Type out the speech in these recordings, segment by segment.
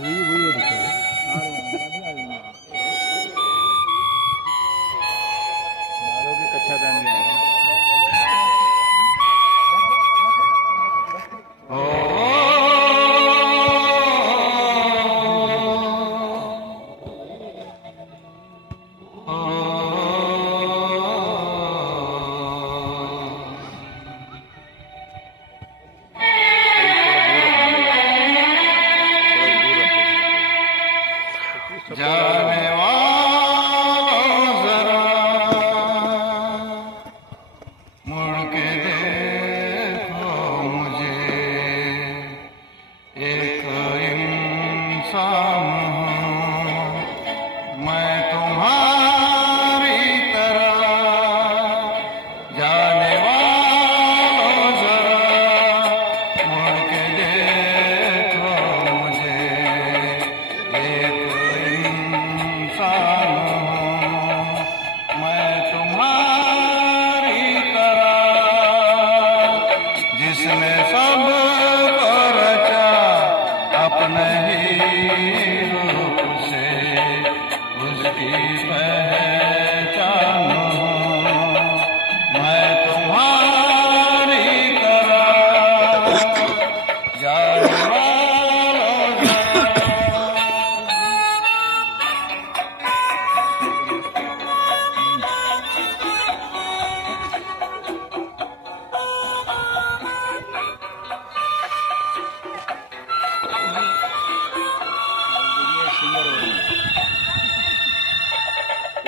वही दिखा है। मारो की कच्चा दान नहीं है। जाने वालों जरा मुड़ के देखो मुझे, एक इंसान हूँ मैं तुम्हारी तरह। जाने वालों जरा मुड़ के देखो मुझे, एक इंसान हूँ मैं तुम्हारी तरह। जिसने सब को रचा अपने ही रूप से, उसकी पहचान हूँ मैं तुम्हारी तरह। जाने वालों जरा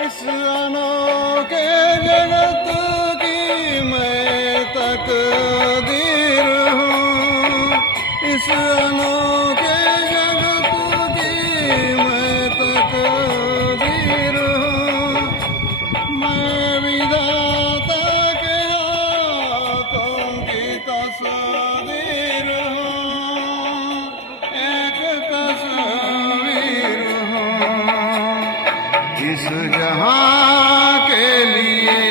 इस अनोखे जगत की मैं तकदीर हूँ। इस अनोखे जगत की मैं तकदीर हूँ। मैं विधाता के हाथों की तस्वीर हूँ, एक तस्वीर हूँ। इस जहाँ के लिए,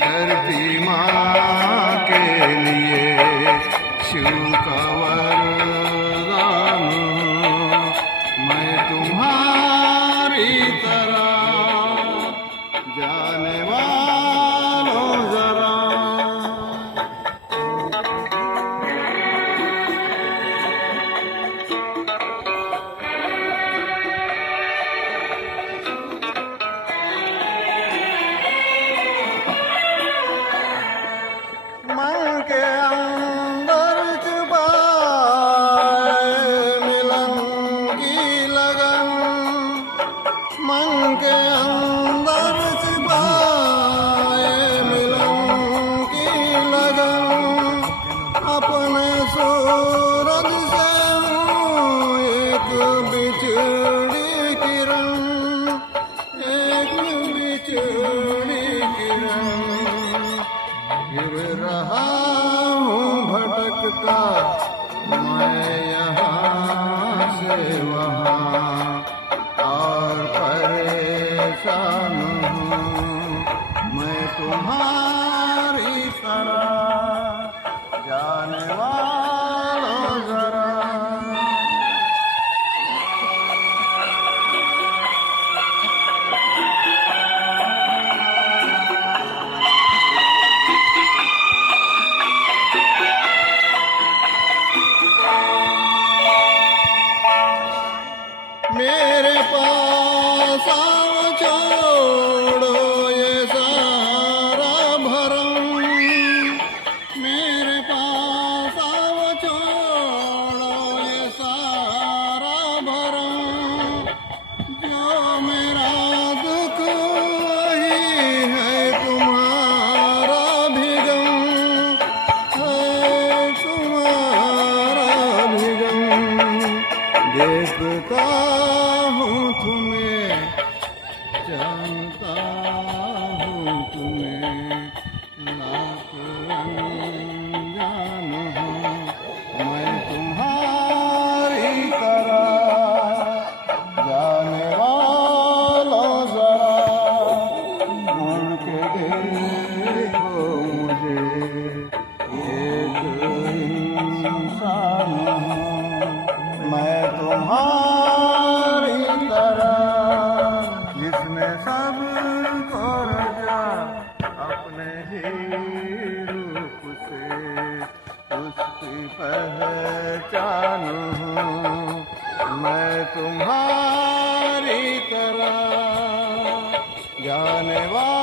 धरती माँ के लिए शिव का वरदान हूँ मैं तुम्हारी तरह। जाने वालों जरा मन के अंदर छुपाए मिलन की लगन। मन के अंदर छुपाए मिलन की लगन। अपने सूरज से हूँ एक बिछड़ी किरण, एक बिछड़ी किरण। फिर रहा हूँ भटकता मैं यहाँ से वहाँ, और परेशान हूँ मैं तुम्हारी तरह। जाने वालों जरा मेरे पास आओ, छोड़ो ये सारा भरम। मेरे पास आओ, छोड़ो ये सारा भरम। जो मेरा दुख वही है तुम्हारा भी गम, है तुम्हारा भी गम। देखता हूँ तुम्हें, जानता हूँ तुम्हें, लाख अनजान हूँ मैं तुम्हारी तरह। जाने वालों जरा मुड़ के देखो मुझे, एक इंसान हूँ मैं तुम्हारा नहीं रूप से उसकी पहचान हूँ, मैं तुम्हारी तरह जाने वाला